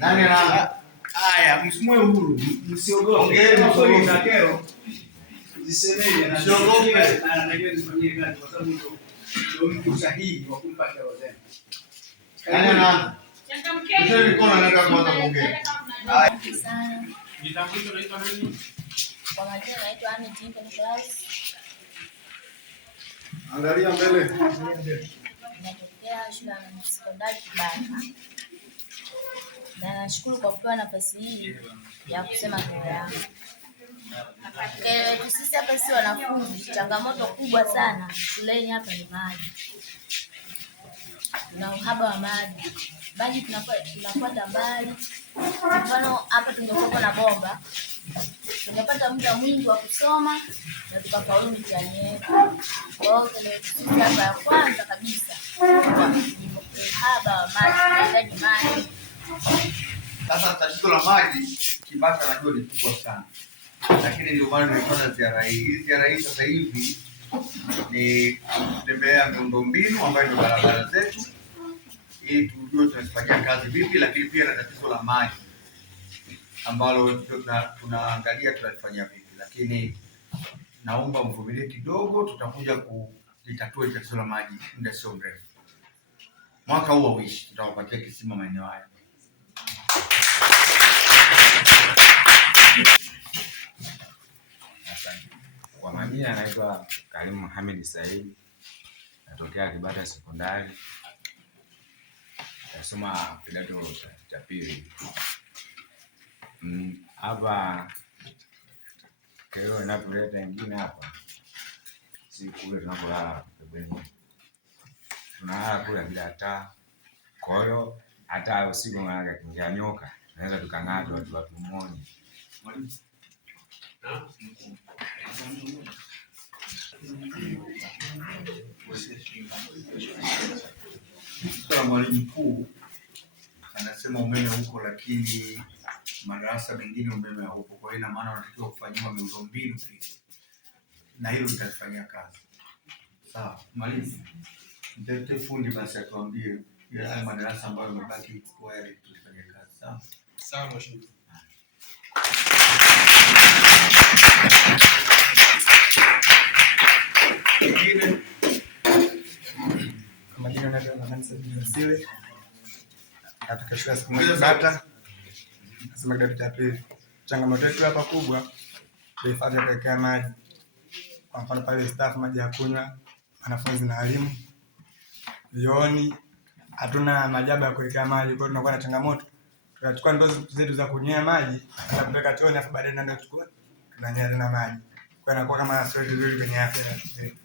Nani ana haya, msimwe huru, msiogope. Ongeeni maswali za kero. Zisemeni na msiogope na anajua zifanyie kazi kwa sababu ndio mtu sahihi wa kumpa kero zenu. Nani ana changamkeni. Sasa niko nataka kuanza kuongea. Jitambulisho naitwa nani? Kwa majina naitwa Anne Tinka Nicholas. Angalia mbele. Natokea shule ya sekondari Kibaha. Na nashukuru kwa kupewa nafasi hii ya kusema kero yangu. Sisi hapa si wanafunzi, changamoto kubwa sana shuleni hapa ni maji. Tuna uhaba wa maji. Maji tunafuata mbali. Mfano hapa tungekuwa na bomba, tungepata muda mwingi wa kusoma na tukafaulu mitihani yetu. Kwa hiyo hapa ya kwanza kabisa ni uhaba wa maji, tunahitaji maji. Sasa tatizo la maji Kibata najua ni kubwa sana, lakini ndio maana nimepata ziara hii. Hii ziara hii sasa hivi ni kutembelea miundombinu ambayo ni barabara zetu, ili tujue tunafanyia kazi vipi, lakini pia na tatizo la maji ambalo tunaangalia tunalifanyia vipi, lakini naomba mvumilie kidogo, tutakuja kulitatua tatizo la maji muda sio mrefu. Mwaka huu uishi, tutawapatia kisima maeneo haya. Kwa majina anaitwa Karim Mohamed Said, natokea Kibata Sekondari, nasoma kidato cha pili. Hapa kero inapoleta ingine hapa, si kule tunapolala pembeni, tunalala kule bila taa. Kwa hiyo hata usiku mara kingia nyoka naweza tukang'ata watu mmoja. Mwalimu mkuu anasema umeme huko, lakini madarasa mengine umeme haupo. Kwa hiyo ina maana wanatakiwa kufanyiwa miundombinu na hilo nitalifanyia kazi. Sawa mwalimu, mtete fundi basi atuambie yale madarasa ambayo yamebaki kwa yale tulifanyia kazi. Sawa sawa mheshimiwa. Majina naitwa Hamza Msiwe, katika shule ya sekondari Kibata, nasoma kidato cha pili. Changamoto yetu hapa kubwa ni hifadhi ya kuwekea maji. Kwa mfano pale staff maji ya kunywa, wanafunzi na walimu. Vioni hatuna majaba ya kuwekea maji, kwa hiyo tunakuwa na changamoto. Tunachukua ndoo zetu za kunywea maji na kupeleka chooni, afu baadaye ndio tukua tunanywea tena maji. Kwa hiyo inakuwa kama sio vizuri kwenye afya yetu.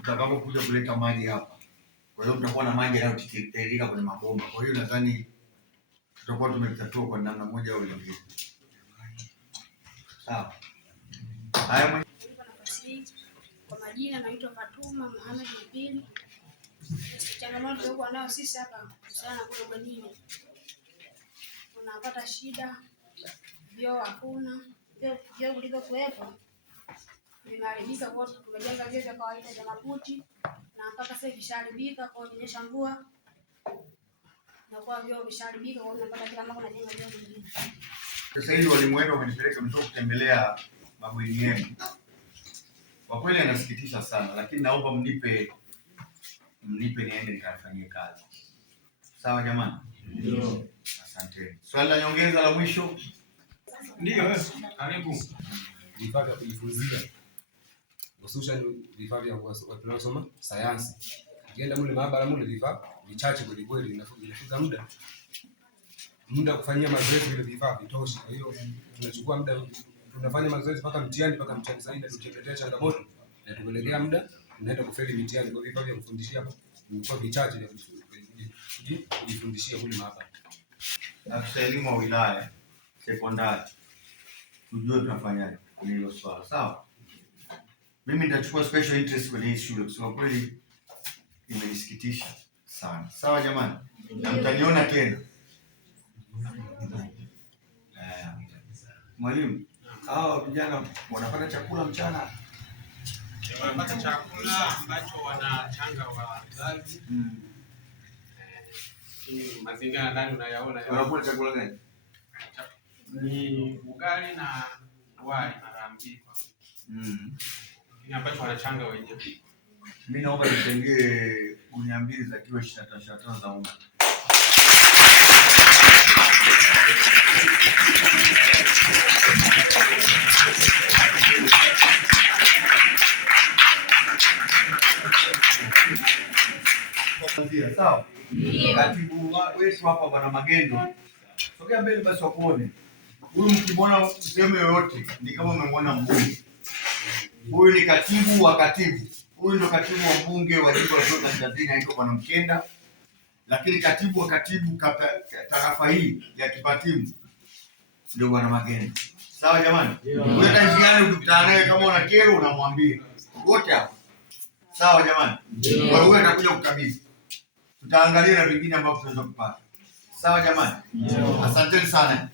Tutakapokuja kuleta maji hapa, kwa hiyo mtakuwa na maji yanayotiririka kwenye mabomba. Kwa hiyo nadhani tutakuwa tumetatua kwa namna moja au nyingine. Sawa. Haya, kwa majina naitwa Fatuma Mohamed Mpili. Changamoto tuko nayo sisi hapa sana kule bwenini, tunapata shida, vyoo hakuna, vyoo vilivyokuwepo vimeharibika. Kwa sababu tumejenga vyoo vya kawaida vya maputi na mpaka sasa vishaharibika, kwa kunyesha mvua na kwa vyoo vishaharibika, kwa tunapata kila mara tunajenga vyoo vingine. Sasa hivi walimu wenu wamenipeleka mtoto kutembelea mabweni yenu. Kwa kweli anasikitisha sana, lakini naomba mnipe niende nikafanyie kazi. Sawa jamani? Ndio. Asante. Swali la nyongeza la mwisho? Ndio, karibu. Vifaa vya kujifunzia, hususan vifaa vya watu wanaosoma sayansi. Ukienda mule maabara mule vifaa vichache kweli kweli, inafika muda kufanyia mazoezi vile vifaa vitoshi. Kwa hiyo tunachukua muda, tunafanya mazoezi mpaka mtihani sasa ndio tukiletea changamoto na tumelegea muda tunaenda kufeli mtihani. Kwa vifaa vya kufundishia hapo vilikuwa vichache vya kujifundishia kule maabara. Afisa elimu wa wilaya sekondari, tujue tunafanyaje kwenye hilo swala. Sawa? Mimi nitachukua special interest kwenye hii shule kwa sababu kweli imenisikitisha sana. Sawa jamani? Na mtaniona tena. Mwalimu, hao vijana wanapata chakula mchana? wanapata chakula ambacho wanachanga wazazi. Mazingira ndani unayaona. Wanakula chakula gani? Ni ugali na wali mara mbili kwa wiki. Ni ambacho wanachanga wenyewe. Mimi naomba nitengee gunia 2 za kilo 25 za unga. Sawa. Katibu wetu hapa Bwana Magendo. Sogea mbele basi wakuone. Huyu mkimwona sehemu yoyote ni kama umemwona mbunge. Huyu ni katibu wa katibu. Huyu ndo katibu wa mbunge wa jimbo la Tabora Kaskazini anaitwa Bwana Mkenda. Lakini katibu wa katibu tarafa hii ya Kipatimu ndio Bwana Magendo. Sawa jamani? Unaenda njiani ukikutana naye kama una kero unamwambia. Wote hapo. Sawa jamani? Kwa hiyo atakuja kukabidhi. Tutaangalia na vingine ambavyo tunaweza kupata. Sawa jamani? Asanteni sana.